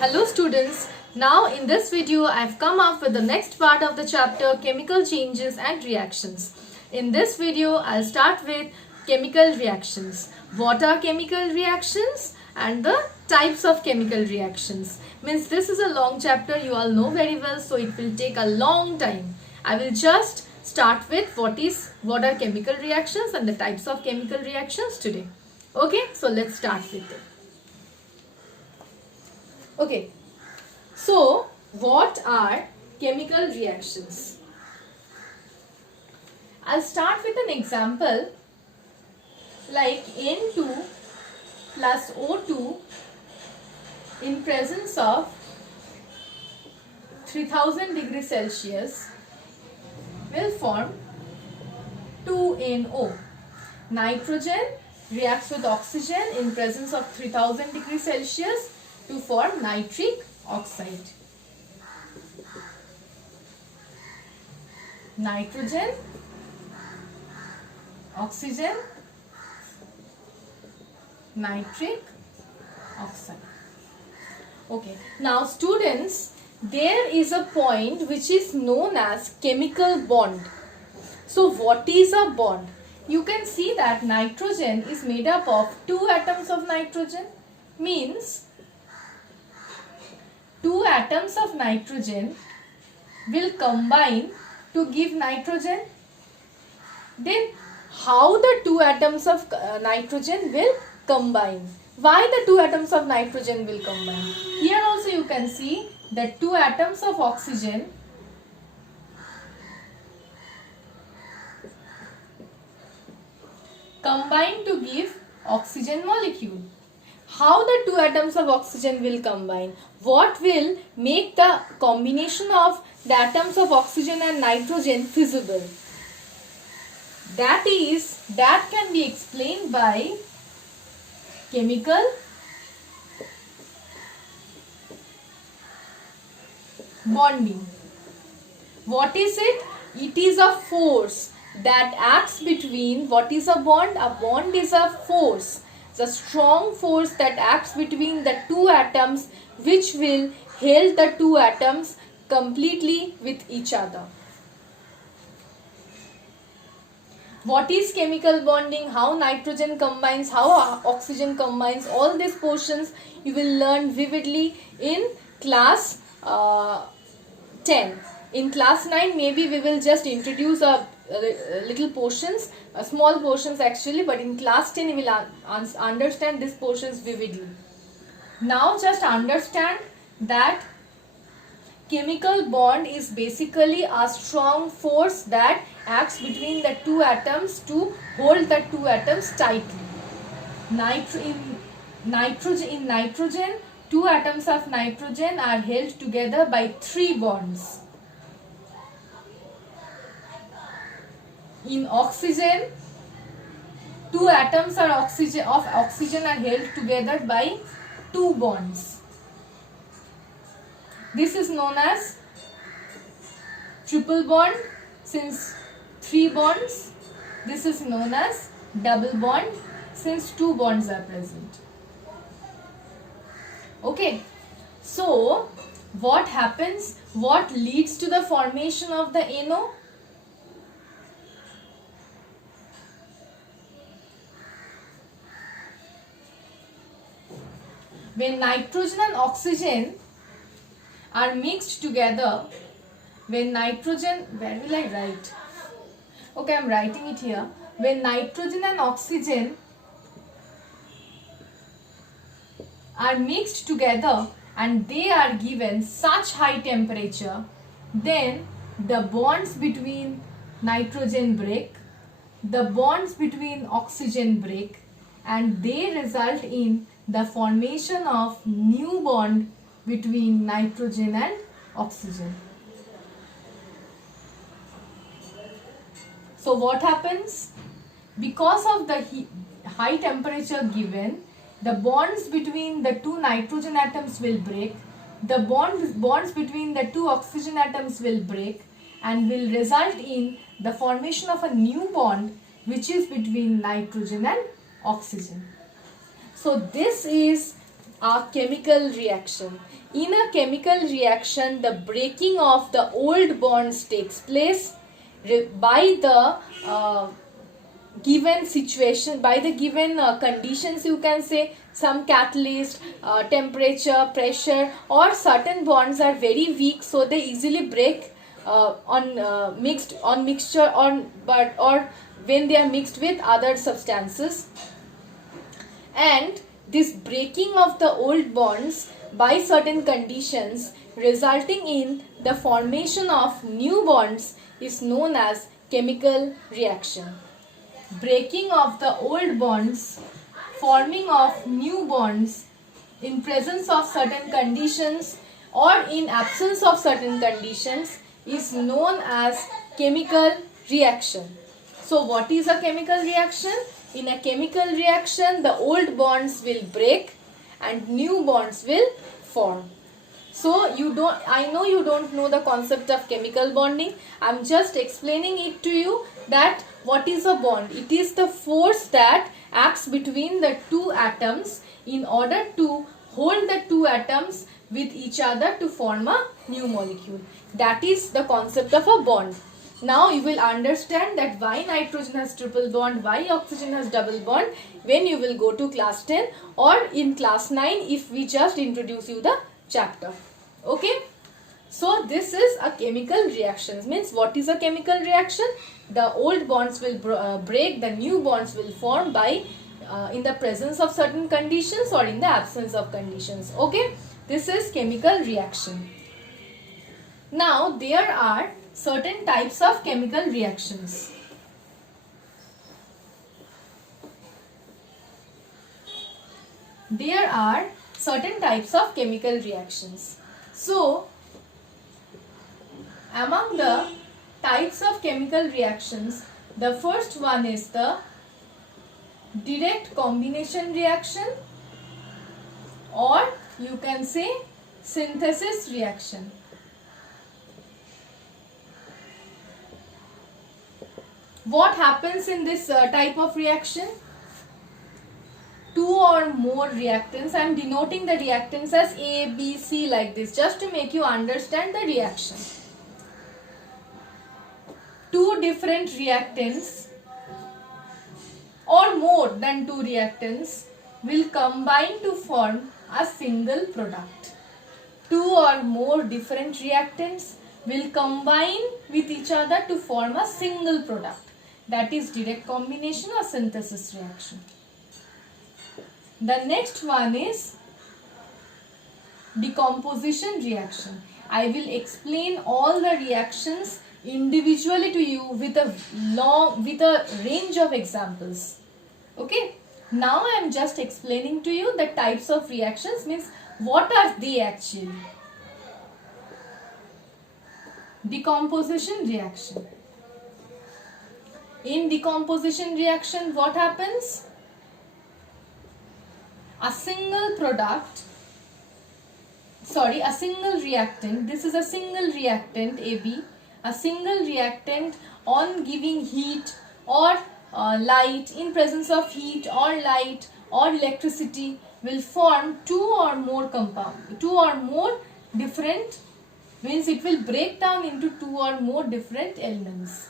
Hello students, now in this video I have come up with the next part of the chapter chemical changes and reactions. In this video I'll start with chemical reactions. What are chemical reactions and the types of chemical reactions? Means this is a long chapter, you all know very well, so it will take a long time. I will just start with what are chemical reactions and the types of chemical reactions today. Okay, so let's start with it. Okay, so what are chemical reactions? I'll start with an example like N2 plus O2 in presence of 3000 degrees Celsius will form 2NO. Nitrogen reacts with oxygen in presence of 3000 degrees Celsius to form nitric oxide. Nitrogen, oxygen, nitric oxide. Okay, now students, there is a point which is known as chemical bond. So what is a bond? You can see that nitrogen is made up of two atoms of nitrogen, means two atoms of nitrogen will combine to give nitrogen. Then how the two atoms of nitrogen will combine? Why the two atoms of nitrogen will combine? Here also you can see that two atoms of oxygen combine to give oxygen molecule. How the two atoms of oxygen will combine? What will make the combination of the atoms of oxygen and nitrogen feasible? That can be explained by chemical bonding. What is it? It is a force that acts between. What is a bond? A bond is a force. The strong force that acts between the two atoms, which will hold the two atoms completely with each other. What is chemical bonding? How nitrogen combines, how oxygen combines, all these portions you will learn vividly in class 10. In class 9 maybe we will just introduce a little portions, small portions actually, but in class 10 you will understand these portions vividly. Now just understand that chemical bond is basically a strong force that acts between the two atoms to hold the two atoms tightly. In nitrogen, two atoms of nitrogen are held together by three bonds. In oxygen, two atoms of oxygen are held together by two bonds. This is known as triple bond since three bonds. This is known as double bond since two bonds are present. Okay, so what happens? What leads to the formation of the NO? When nitrogen and oxygen are mixed together, when nitrogen, where will I write? Okay, I am writing it here. When nitrogen and oxygen are mixed together and they are given such high temperature, then the bonds between nitrogen break, the bonds between oxygen break, and they result in the formation of new bond between nitrogen and oxygen. So what happens? Because of the high temperature given, the bonds between the two nitrogen atoms will break, the bonds between the two oxygen atoms will break, and will result in the formation of a new bond which is between nitrogen and oxygen. So this is a chemical reaction. In a chemical reaction, the breaking of the old bonds takes place by the given situation, by the given conditions, you can say. Some catalyst, temperature, pressure, or certain bonds are very weak, so they easily break on mixture, or when they are mixed with other substances. And this breaking of the old bonds by certain conditions, resulting in the formation of new bonds, is known as chemical reaction. Breaking of the old bonds, forming of new bonds in presence of certain conditions or in absence of certain conditions is known as chemical reaction. So what is a chemical reaction? In a chemical reaction, the old bonds will break and new bonds will form. So I know you don't know the concept of chemical bonding. I'm just explaining it to you that what is a bond. It is the force that acts between the two atoms in order to hold the two atoms with each other to form a new molecule. That is the concept of a bond. Now you will understand that why nitrogen has triple bond, why oxygen has double bond when you will go to class 10 or in class 9 if we just introduce you the chapter. Okay. So this is a chemical reaction. Means what is a chemical reaction? The old bonds will break, the new bonds will form by in the presence of certain conditions or in the absence of conditions. Okay. This is chemical reaction. Now there are certain types of chemical reactions. There are certain types of chemical reactions. So, among the types of chemical reactions, the first one is the direct combination reaction, or you can say synthesis reaction. What happens in this type of reaction? Two or more reactants. I am denoting the reactants as A, B, C like this, just to make you understand the reaction. Two different reactants or more than two reactants will combine to form a single product. Two or more different reactants will combine with each other to form a single product. That is direct combination or synthesis reaction. The next one is decomposition reaction. I will explain all the reactions individually to you with a range of examples. Okay. Now I am just explaining to you the types of reactions, means what are they actually. Decomposition reaction. In decomposition reaction, what happens? A single reactant, this is a single reactant AB, a single reactant on giving heat or light, in presence of heat or light or electricity, will form two or more different, means it will break down into two or more different elements.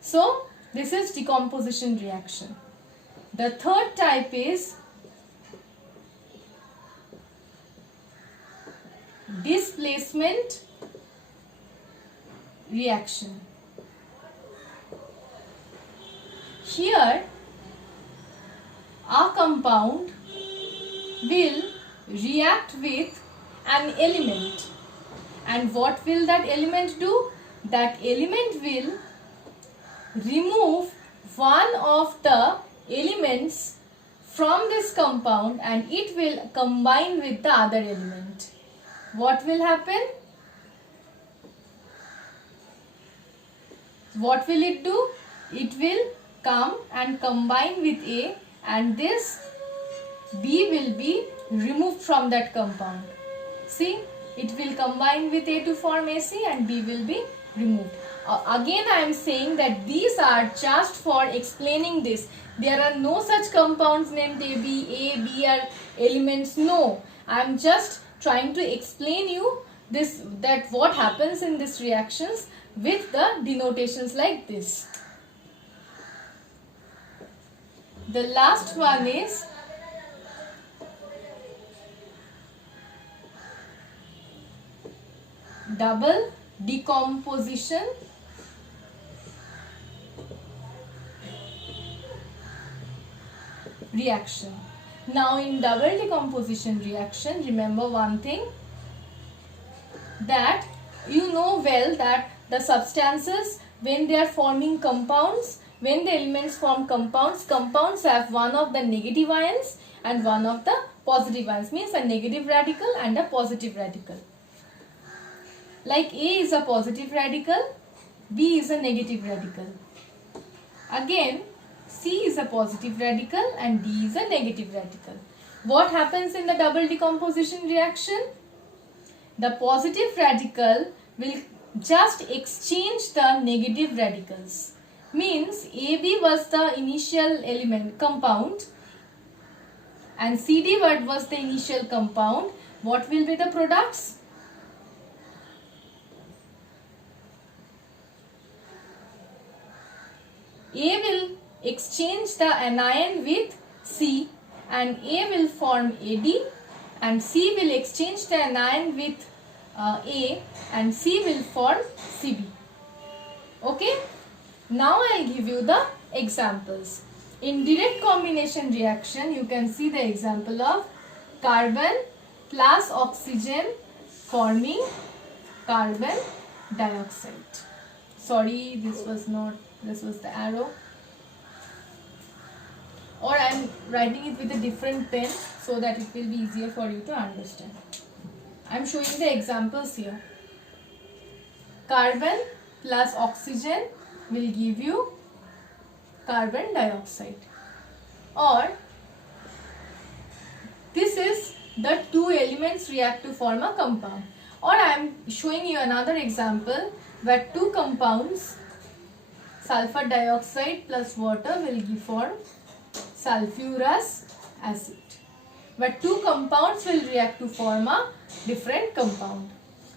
So this is decomposition reaction. The third type is displacement reaction. Here a compound will react with an element, and what will that element do? That element will remove one of the elements from this compound and it will combine with the other element. What will happen? What will it do? It will come and combine with A, and this B will be removed from that compound. See, it will combine with A to form AC and B will be removed. Again I am saying that these are just for explaining this. There are no such compounds named AB. A, B are elements. No, I am just trying to explain you this, that what happens in these reactions with the denotations like this. The last one is double decomposition reaction. Now in double decomposition reaction, remember one thing, that you know well that the substances, when they are forming compounds, when the elements form compounds, compounds have one of the negative ions and one of the positive ions, means a negative radical and a positive radical. Like A is a positive radical, B is a negative radical. Again, C is a positive radical and D is a negative radical. What happens in the double decomposition reaction? The positive radical will just exchange the negative radicals. Means AB was the initial element compound and CD was the initial compound. What will be the products? A will exchange the anion with C and A will form AD, and C will exchange the anion with A and C will form CB. Okay. Now I will give you the examples. In direct combination reaction, you can see the example of carbon plus oxygen forming carbon dioxide. Sorry, this was the arrow. Or I am writing it with a different pen so that it will be easier for you to understand. I am showing the examples here. Carbon plus oxygen will give you carbon dioxide. Or this is the two elements react to form a compound. Or I am showing you another example where two compounds, sulfur dioxide plus water, will give form sulfurous acid. But two compounds will react to form a different compound.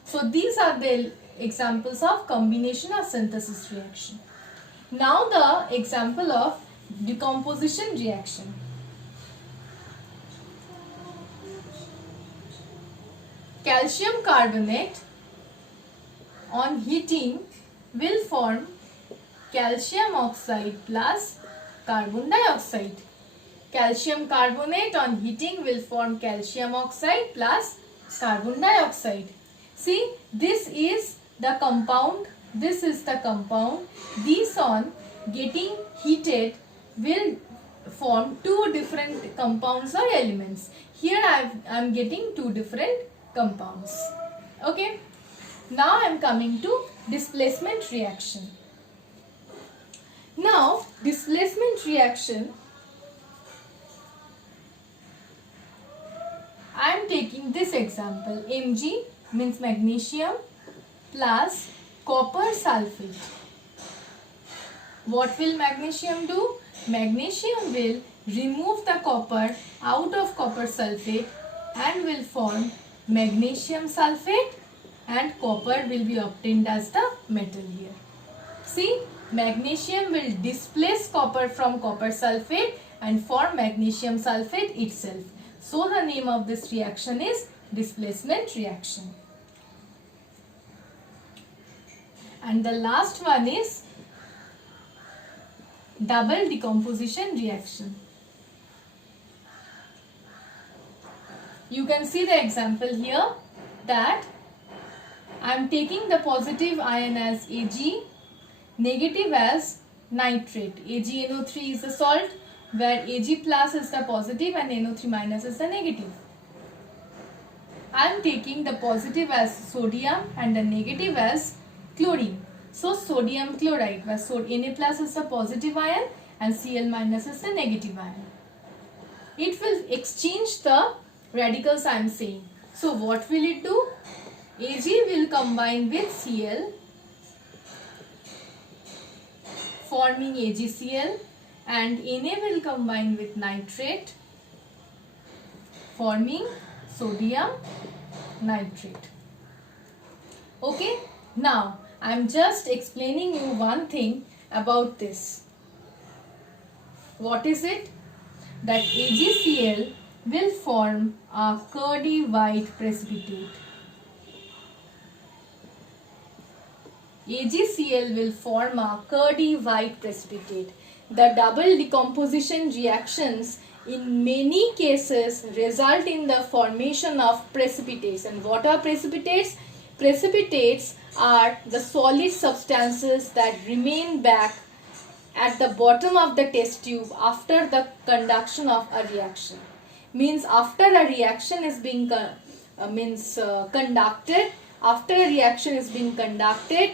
So these are the examples of combination or synthesis reaction. Now the example of decomposition reaction. Calcium carbonate on heating will form calcium oxide plus carbon dioxide. Calcium carbonate on heating will form calcium oxide plus carbon dioxide. See, this is the compound, this is the compound. These on getting heated will form two different compounds or elements. Here I am getting two different compounds. Okay. Now I am coming to displacement reaction. Now displacement reaction, I am taking this example, Mg means magnesium plus copper sulfate. What will magnesium do? Magnesium will remove the copper out of copper sulfate and will form magnesium sulfate, and copper will be obtained as the metal here. See, magnesium will displace copper from copper sulfate and form magnesium sulfate itself. So the name of this reaction is displacement reaction. And the last one is double decomposition reaction. You can see the example here that I am taking the positive ion as Ag, negative as nitrate. AgNO3 is the salt, where Ag plus is the positive and NO3 minus is the negative. I am taking the positive as sodium and the negative as chlorine. So sodium chloride, where Na plus is the positive ion and Cl minus is the negative ion. It will exchange the radicals I am saying. So what will it do? Ag will combine with Cl forming AgCl, and Na will combine with nitrate forming sodium nitrate. Okay, now I am just explaining you one thing about this. What is it? That AgCl will form a curdy white precipitate. AgCl will form a curdy white precipitate. The double decomposition reactions in many cases result in the formation of precipitates. And what are precipitates? Precipitates are the solid substances that remain back at the bottom of the test tube after the conduction of a reaction. Means after a reaction is being conducted, after a reaction is being conducted,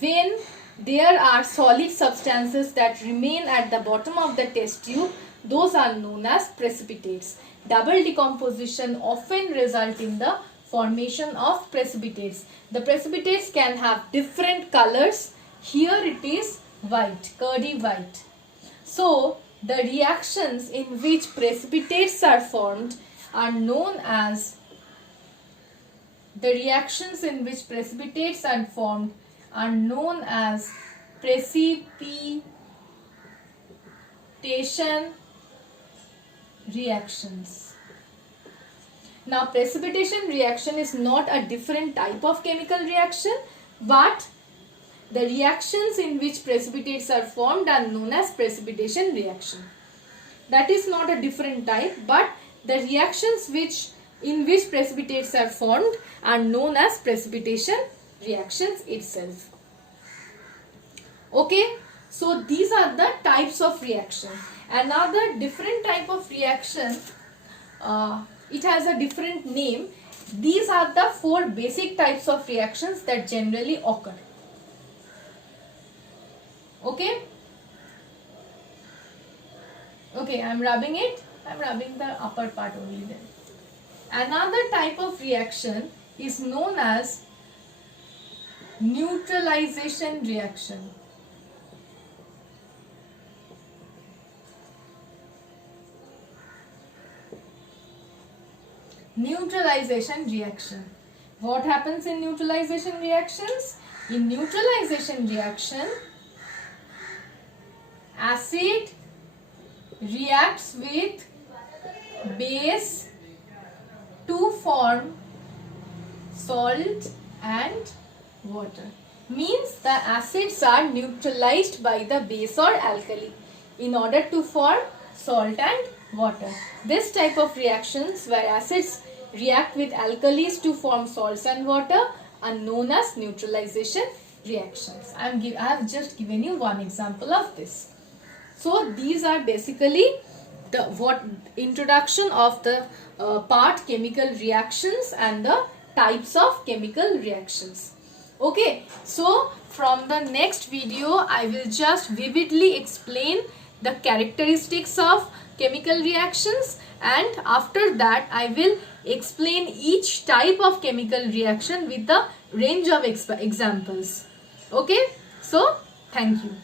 when there are solid substances that remain at the bottom of the test tube, those are known as precipitates. Double decomposition often result in the formation of precipitates. The precipitates can have different colors. Here it is white, curdy white. So the reactions in which precipitates are formed are known as precipitation reactions. Now precipitation reaction is not a different type of chemical reaction, but the reactions in which precipitates are formed are known as precipitation reaction. That is not a different type, but the reactions in which precipitates are formed are known as precipitation reactions itself. Okay, so these are the types of reaction. Another different type of reaction, it has a different name. These are the 4 basic types of reactions that generally occur. Okay, I am rubbing it. I am rubbing the upper part only then. Another type of reaction is known as neutralization reaction. Neutralization reaction. What happens in neutralization reactions? In neutralization reaction, acid reacts with base to form salt and water. Means the acids are neutralized by the base or alkali in order to form salt and water. This type of reactions where acids react with alkalis to form salts and water are known as neutralization reactions. I have just given you one example of this. So these are basically the introduction of the part chemical reactions and the types of chemical reactions. Okay, so from the next video I will just vividly explain the characteristics of chemical reactions, and after that I will explain each type of chemical reaction with the range of examples. Okay, so thank you.